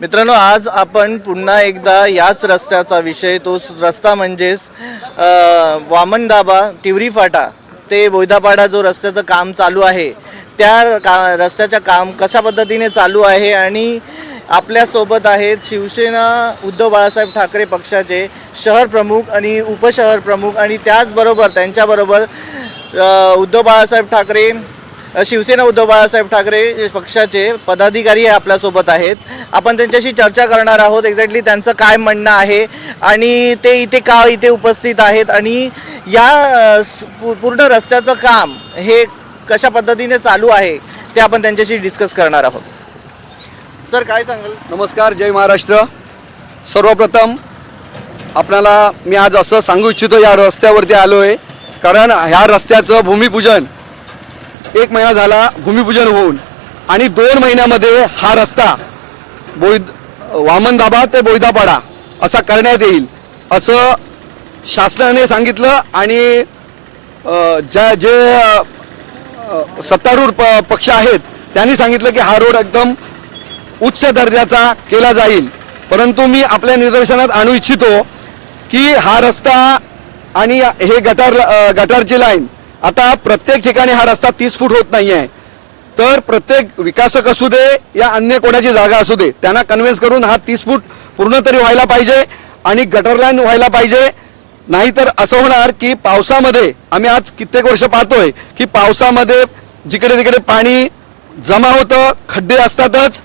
मित्रांनो, आज आपण पुन्हा एकदा याच रस्त्याचा विषय, तो रस्ता म्हणजेच वामन दाबा तिवरी फाटा ते बोयदापाडा जो रस्त्याचं काम चालू आहे, त्या रस्त्याचं काम कशा पद्धतीने चालू आहे आणि आपल्यासोबत आहेत शिवसेना उद्धव बाळासाहेब ठाकरे पक्षाचे शहर प्रमुख आणि उपशहर प्रमुख आणि त्याचबरोबर त्यांच्याबरोबर उद्धव बाळासाहेब ठाकरे शिवसेना उद्धव बाळासाहेब ठाकरे पक्षाचे पदाधिकारी आपल्यासोबत आहेत. आपण त्यांच्याशी चर्चा करणार आहोत, एक्झॅक्टली त्यांचं काय म्हणणं आहे आणि ते इथे उपस्थित आहेत आणि या पूर्ण रस्त्याचं काम हे कशा पद्धतीने चालू आहे ते आपण त्यांच्याशी डिस्कस करणार आहोत. सर, काय सांगाल? नमस्कार, जय महाराष्ट्र. सर्वप्रथम आपल्याला मी आज असं सांगू इच्छितो, या रस्त्यावरती आलो आहे कारण ह्या रस्त्याचं भूमिपूजन 1 महिना झाला भूमिपूजन होऊन आणि 2 महिन्यामध्ये हा रस्ता वामन दाबा ते बोयदापाडा असा करण्यात येईल असं शासनाने सांगितलं आणि जे सत्तारूढ पक्ष आहेत त्यांनी सांगितलं की हा रोड एकदम उच्च दर्जाचा केला जाईल. परंतु मी आपल्या निदर्शनात आणू इच्छितो की हा रस्ता आणि हे गटारची लाईन, आता प्रत्येक ठिकाणी हा रस्ता 30 फूट होत नाही आहे, तर प्रत्येक विकासक असू दे या अन्य कोणाची जागा असू दे त्यांना कन्व्हिन्स करून हा 30 फूट पूर्ण तरी व्हायला पाहिजे आणि गटर लाईन व्हायला पाहिजे. नाहीतर असं होणार की पावसामध्ये, आम्ही आज कित्येक वर्ष पाहतोय की पावसामध्ये जिकडे तिकडे पाणी जमा होतं, खड्डे असतातच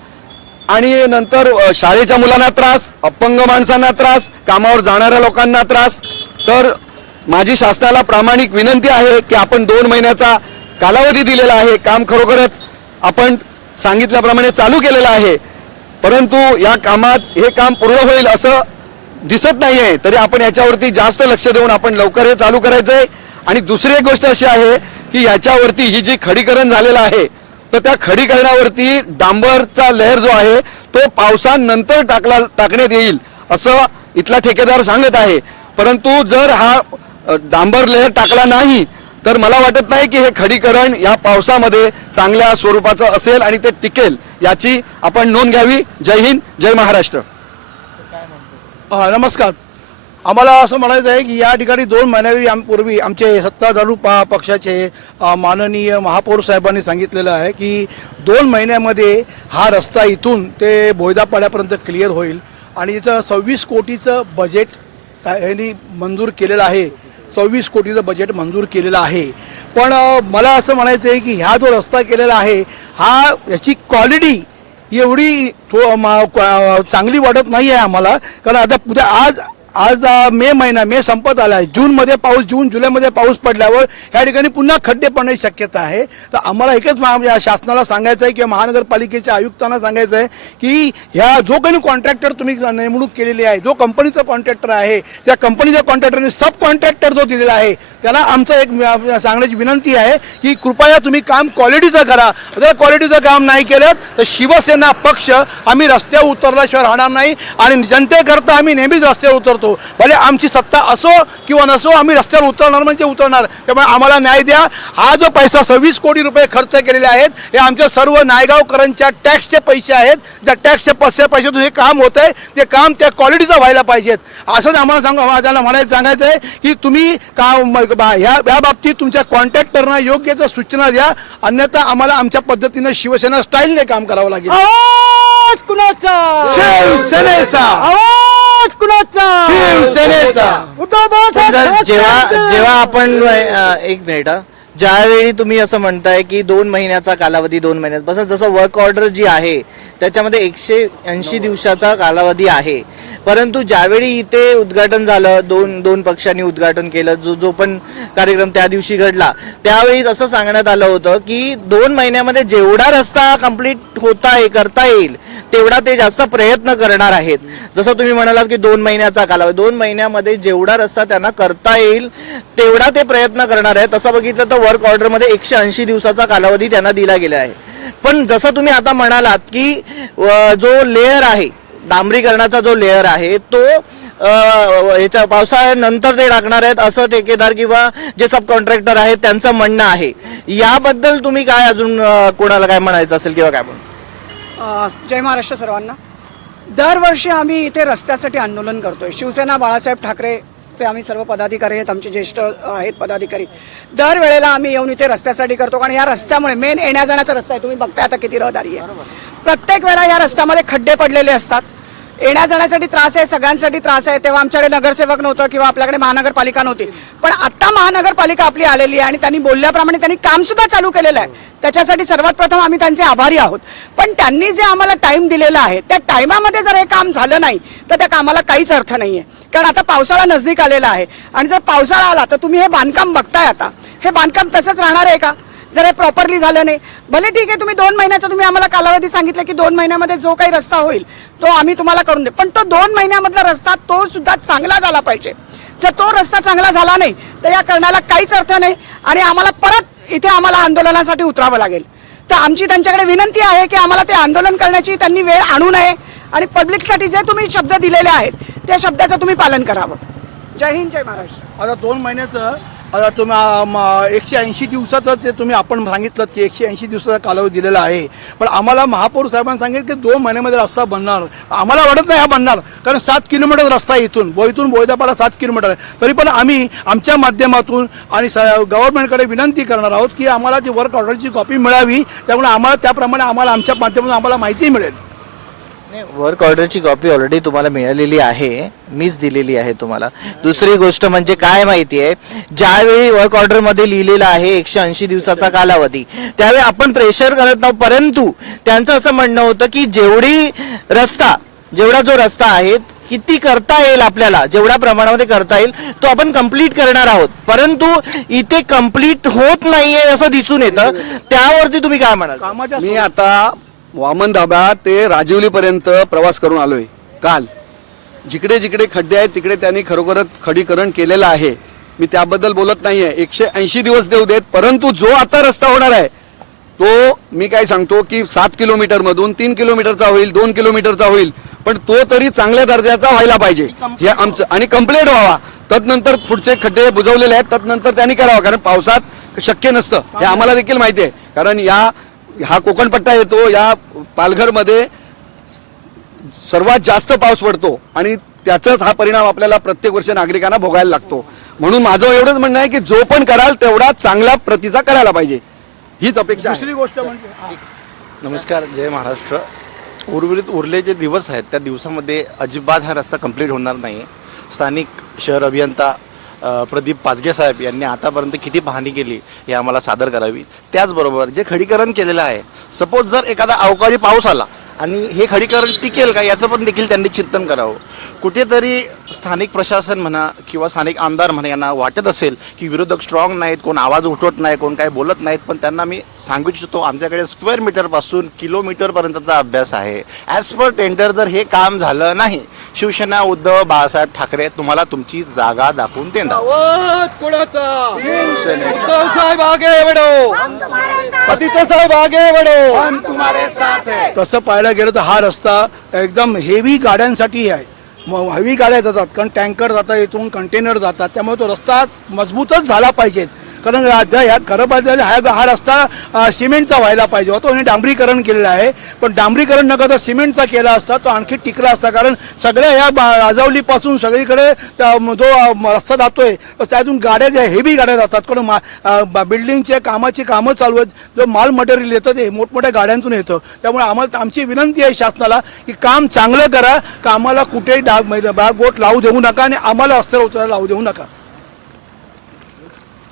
आणि नंतर शाळेच्या मुलांना त्रास, अपंग माणसांना त्रास, कामावर जाणाऱ्या लोकांना त्रास. तर माझी शासनाला प्रामाणिक विनंती आहे की आपण 2 महिन्याचा कालावधी दिलेला आहे, काम खरोखरच आपण सांगितल्याप्रमाणे चालू केलेलं आहे, परंतु या कामात हे काम पूर्ण होईल असं दिसत नाही आहे. तरी आपण याच्यावरती जास्त लक्ष देऊन आपण लवकर हे चालू करायचं आहे. आणि दुसरी एक गोष्ट अशी आहे की याच्यावरती ही जी खडीकरण झालेलं आहे, तर त्या खडीकरणावरती डांबरचा लेअर जो आहे तो पावसानंतर टाकण्यात येईल असं इथला ठेकेदार सांगत आहे. परंतु जर हा डांबर लेअर टाकला नाही तर मला वाटत नाही की हे खडीकरण या पावसामध्ये चांगल्या स्वरूपाचं असेल आणि ते टिकेल, याची आपण नोंद घ्यावी. जय हिंद, जय महाराष्ट्र. नमस्कार. आम्हाला असं म्हणायचं आहे की या ठिकाणी 2 महिन्यापूर्वी आमचे सत्ताधारी पक्षाचे माननीय महापौर साहेबांनी सांगितलेलं आहे की 2 महिन्यामध्ये हा रस्ता इथून ते बोयदापाड्यापर्यंत क्लिअर होईल आणि याचं 26 कोटीचं बजेट यांनी मंजूर केलेलं आहे. 26 कोटीचं बजेट मंजूर केलेलं आहे. पण मला असं म्हणायचं आहे की ह्या जो रस्ता केलेला आहे हा याची क्वालिटी एवढी चांगली वाटत नाही आहे आम्हाला. कारण आता आज मे संपत आला आहे. जून जुलैमध्ये पाऊस पडल्यावर ह्या ठिकाणी पुन्हा खड्डे पडण्याची शक्यता आहे. तर आम्हाला एकच शासनाला सांगायचं आहे किंवा महानगरपालिकेच्या आयुक्तांना सांगायचं आहे की ह्या जो काही कॉन्ट्रॅक्टर तुम्ही नेमणूक केलेली आहे, जो कंपनीचा कॉन्ट्रॅक्टर आहे, त्या कंपनीच्या कॉन्ट्रॅक्टरने सब कॉन्ट्रॅक्टर जो दिलेला आहे त्याला आमचं एक सांगण्याची विनंती आहे की कृपया तुम्ही काम क्वालिटीचं करा. जर क्वालिटीचं काम नाही केलं तर शिवसेना पक्ष आम्ही रस्त्यावर उतरल्याशिवाय राहणार नाही आणि जनतेकरता आम्ही नेहमीच रस्त्यावर उतरतो. भले आमची सत्ता असो किंवा नसो, आम्ही रस्त्यावर उतरणार म्हणजे उतरणार. त्यामुळे आम्हाला न्याय द्या. हा जो पैसा 26 कोटी रुपये खर्च केलेले आहेत हे आमच्या सर्व नायगावकरांच्या टॅक्सचे पैसे आहेत. त्या टॅक्सचे पैशातून हे काम होत आहे, ते काम त्या क्वालिटीचं व्हायला पाहिजेत असंच आम्हाला सांगायचं आहे की तुम्ही या बाबतीत तुमच्या कॉन्ट्रॅक्टरना योग्य त्या सूचना द्या, अन्यथा आम्हाला आमच्या पद्धतीनं शिवसेना स्टाईलने काम करावं लागेल. जेव्हा आपण एक मिनिट, ज्यावेळी तुम्ही असं म्हणताय की 2 महिन्याचा कालावधी, 2 महिन्यात बस, जसं वर्क ऑर्डर जी आहे त्याच्यामध्ये 180 दिवसाचा कालावधी आहे, परंतु ज्यावेळी इथे उद्घाटन झालं, दोन पक्षांनी उद्घाटन केलं, जो पण कार्यक्रम त्या दिवशी घडला त्यावेळी असं सांगण्यात आलं होतं की 2 महिन्यामध्ये जेवढा रस्ता कंप्लीट करता येईल तेवढा ते जास्त प्रयत्न करणार आहेत. जसं तुम्ही म्हणालात की 2 महिन्याचा कालावधी, 2 महिन्यामध्ये जेवढा रस्ता त्यांना करता येईल तेवढा ते प्रयत्न करणार आहेत. तसं बघितलं तर वर्क ऑर्डरमध्ये 180 दिवसाचा कालावधी त्यांना दिला गेला आहे. पण जसं तुम्ही आता म्हणालात की जो लेअर आहे, डांबरीकरणाचा जो लेअर आहे तो याच्या पावसाळ्यानंतर ते टाकणार आहेत असं ठेकेदार किंवा जे सब कॉन्ट्रॅक्टर आहेत त्यांचं म्हणणं आहे. याबद्दल तुम्ही काय अजून कोणाला काय म्हणायचं असेल किंवा काय म्हणून? जय महाराष्ट्र सर्वांना. दरवर्षी आम्ही इथे रस्त्यासाठी आंदोलन करतोय. शिवसेना बाळासाहेब ठाकरेचे आम्ही सर्व पदाधिकारी आहेत, आमचे ज्येष्ठ आहेत पदाधिकारी. दरवेळेला आम्ही येऊन इथे रस्त्यासाठी करतो, कारण या रस्त्यामुळे मेन येण्या जाण्याचा रस्ता आहे. तुम्ही बघताय आता किती रहदारी आहे. प्रत्येक वेळा या रस्त्यामध्ये खड्डे पडलेले असतात. येण्या जाण्यासाठी त्रास आहे, सगळ्यांसाठी त्रास आहे. तेव्हा आमच्याकडे नगरसेवक नव्हतं किंवा आपल्याकडे महानगरपालिका नव्हती, पण आता महानगरपालिका आपली आलेली आहे आणि त्यांनी बोलल्याप्रमाणे त्यांनी काम सुद्धा चालू केलेलं आहे. त्याच्यासाठी सर्वात प्रथम आम्ही त्यांचे आभारी आहोत. पण त्यांनी जे आम्हाला टाइम दिलेला आहे त्या टाइमामध्ये जर हे काम झालं नाही तर त्या कामाला काहीच अर्थ नाहीये. कारण आता पावसाळा नजदीक आलेला आहे आणि जर पावसाळा आला तर तुम्ही हे बांधकाम बघताय, आता हे बांधकाम तसंच राहणार आहे का जर हे प्रॉपरली झालं नाही? भले ठीक आहे, तुम्ही 2 महिन्याचा तुम्ही आम्हाला कालावधी सांगितलं की 2 महिन्यामध्ये जो काही रस्ता होईल तो आम्ही तुम्हाला करून दे, पण तो 2 महिन्यामधला रस्ता तो सुद्धा चांगला झाला पाहिजे. जर तो रस्ता चांगला झाला नाही तर या करण्याला काहीच अर्थ नाही आणि आम्हाला परत इथे आम्हाला आंदोलनासाठी उतरावं लागेल. तर आमची त्यांच्याकडे विनंती आहे की आम्हाला ते आंदोलन करण्याची त्यांनी वेळ आणू नये आणि पब्लिकसाठी जे तुम्ही शब्द दिलेले आहेत त्या शब्दाचं तुम्ही पालन करावं. जय हिंद, जय महाराष्ट्र. आता 2 महिन्याचं आता तुम्ही 180 दिवसाचं जे तुम्ही आपण सांगितलं की 180 दिवसाचा कालावधी दिलेला आहे, पण आम्हाला महापौर साहेबांनी सांगितलं की 2 महिन्यामध्ये रस्ता बनणार. आम्हाला वाटत नाही हा बनणार, कारण 7 किलोमीटर रस्ता आहे इथून बोईदापाडा 7 किलोमीटर आहे. तरी पण आम्ही आमच्या माध्यमातून आणि गव्हर्नमेंटकडे विनंती करणार आहोत की आम्हाला जी वर्क ऑर्डरची कॉपी मिळावी, त्यामुळे आम्हाला त्याप्रमाणे आमच्या माध्यमातून आम्हाला माहिती मिळेल. वर्क ऑर्डरची कॉपी ऑलरेडी तुम्हाला मिळालेली आहे, मीच दिलेली आहे तुम्हाला. दुसरी गोष्ट म्हणजे काय माहिती आहे, ज्यावेळी वर्क ऑर्डर मध्ये लिहिलेलं आहे 180 दिवसाचा कालावधी, त्यावेळी आपण प्रेशर करत नव्हतो, परंतु त्यांचं असं म्हणणं होतं की जेवढा जो रस्ता आहे किती करता येईल आपल्याला, जेवढ्या प्रमाणामध्ये करता येईल तो आपण कंप्लीट करणार आहोत, परंतु इथे कंप्लीट होत नाहीये असं दिसून येतं. त्यावरती तुम्ही काय म्हणाल? मी आता वामन धाबा ते राजिवली पर्यंत प्रवास करून आलोय काल. जिकडे जिकडे खड्डे आहेत तिकडे त्यांनी खरोखरच खडीकरण केलेलं आहे. मी त्याबद्दल बोलत नाहीये, 180 दिवस देऊ देत, परंतु जो आता रस्ता होणार आहे तो मी काय सांगतो की 7 किलोमीटर मधून 3 किलोमीटरचा होईल, 2 किलोमीटरचा होईल, पण तो तरी चांगल्या दर्जाचा व्हायला पाहिजे हे आमचं, आणि कम्प्लीट व्हावा. तदनंतर पुढचे खड्डे बुजवलेले आहेत तदनंतर त्यांनी करावं, कारण पावसात शक्य नसतं हे आम्हाला देखील माहिती आहे. कारण हा कोकण पट्टा येतो, या पालघरमध्ये सर्वात जास्त पाऊस पडतो आणि त्याचाच हा परिणाम आपल्याला प्रत्येक वर्षी नागरिकांना भोगायला लागतो. म्हणून माझं एवढंच म्हणणं आहे की जो पण कराल तेवढा चांगला प्रतीचा करायला पाहिजे, हीच अपेक्षा. दुसरी गोष्ट म्हणजे नमस्कार, जय महाराष्ट्र. उरले जे दिवस आहेत त्या दिवसामध्ये अजिबात हा रस्ता कंप्लीट होणार नाही. स्थानिक शहर अभियंता प्रदीप पाचगे साहेब यांनी आतापर्यंत किती पाहणी केली हे आम्हाला सादर करावी. त्याचबरोबर जे खडीकरण केलेलं आहे, सपोज जर एखादा अवकाळी पाऊस आला आणि हे खडीकरण टिकेल का याचं पण देखील त्यांनी चिंतन करावं. कुठेतरी स्थानिक प्रशासन म्हणा किंवा स्थानिक आमदार म्हणा यांना वाटत असेल की विरोधक स्ट्रॉंग नाहीत, कोण आवाज उठवत नाही, कोण काय बोलत नाहीत, पण त्यांना मी सांगू इच्छितो आमच्याकडे स्क्वेअर मीटरपासून किलोमीटरपर्यंतचा अभ्यास आहे. ॲज पर टेंडर जर हे काम झालं नाही, शिवसेना उद्धव बाळासाहेब ठाकरे तुम्हाला तुमची जागा दाखवून देणार. तसं पाहायला गेलं तर हा रस्ता एकदम हेवी गाड्यांसाठी आहे. हेवी गाड्या जातात, कारण टँकर जातात, इथून कंटेनर जातात, त्यामुळे तो रस्ता मजबूतच झाला पाहिजे. कारण खरं पाहिजे हा रस्ता सिमेंटचा व्हायला पाहिजे होता आणि डांबरीकरण केलेलं आहे, पण डांबरीकरण न करता सिमेंटचा केला असता तो आणखी टिकला असता. कारण सगळ्या या राजावलीपासून सगळीकडे जो रस्ता जातोय त्यातून गाड्या ज्या हेवी गाड्या जातात, कारण बिल्डिंगचे कामं चालू आहेत, जो माल मटेरियल येतं ते मोठमोठ्या गाड्यांतून येतं. त्यामुळे आमची विनंती आहे शासनाला की काम चांगलं करा, कामाला कुठेही डागबोट लावू देऊ नका आणि आम्हाला रस्त्यावर उतरायला लावू देऊ नका.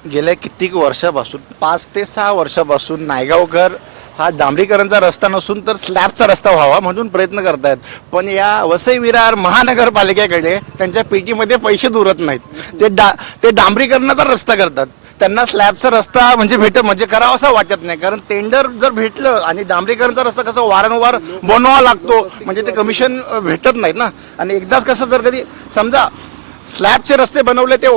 गेल्या कित्येक वर्षापासून 5 ते 6 वर्षापासून नायगावकर हा डांबरीकरणचा रस्ता नसून तर स्लॅबचा रस्ता व्हावा म्हणून प्रयत्न करतायत, पण या वसई विरार महानगरपालिकेकडे त्यांच्या पेटीमध्ये पैसे दुरत नाहीत. ते डांबरीकरणाचा रस्ता करतात, त्यांना स्लॅबचा रस्ता म्हणजे करावा असं वाटत नाही. कारण टेंडर जर भेटलं आणि डांबरीकरणचा रस्ता कसा वारंवार बनवावा लागतो, म्हणजे ते कमिशन भेटत नाहीत ना. आणि एकदाच कसं जर कधी समजा स्लॅबचे रस्ते बनवले ते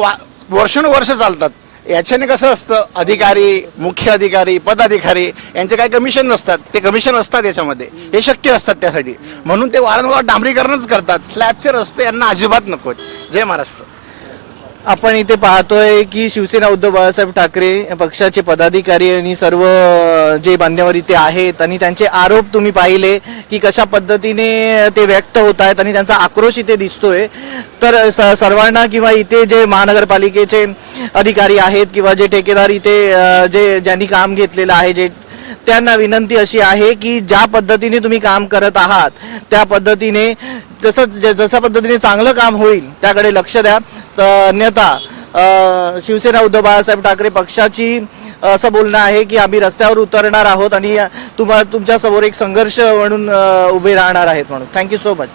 वर्षानुवर्ष चालतात. याच्याने कसं असतं, अधिकारी, मुख्य अधिकारी, पदाधिकारी यांचे काही कमिशन नसतात, ते कमिशन असतात याच्यामध्ये, हे शक्य असतात त्यासाठी, म्हणून ते वारंवार डांबरीकरणच करतात. स्लॅबचे रस्ते यांना अजिबात नको. जय महाराष्ट्र. आपण इथे पाहतोय की शिवसेना उद्धव बाळासाहेब ठाकरे पक्षाचे पदाधिकारी आणि सर्व जे मान्यवर इथे आहेत आणि त्यांचे आरोप तुम्ही पाहिले की कशा पद्धतीने ते व्यक्त होत आहेत आणि त्यांचा आक्रोश इथे दिसतोय. तर सर्वांना किंवा इथे जे महानगरपालिकेचे अधिकारी आहेत किंवा जे ठेकेदार इथे ज्यांनी काम घेतलेलं आहे त्यांना विनंती अशी आहे की ज्या पद्धतीने तुम्ही काम करत आहात त्या पद्धतीने जसं पद्धतीने चांगलं काम होईल त्याकडे लक्ष द्या. तर अन्यथा शिवसेना उद्धव बाळासाहेब ठाकरे पक्षाची असं बोलणं आहे की आम्ही रस्त्यावर उतरणार आहोत आणि तुमच्या समोर एक संघर्ष म्हणून उभे राहणार आहेत म्हणून. Thank you so much.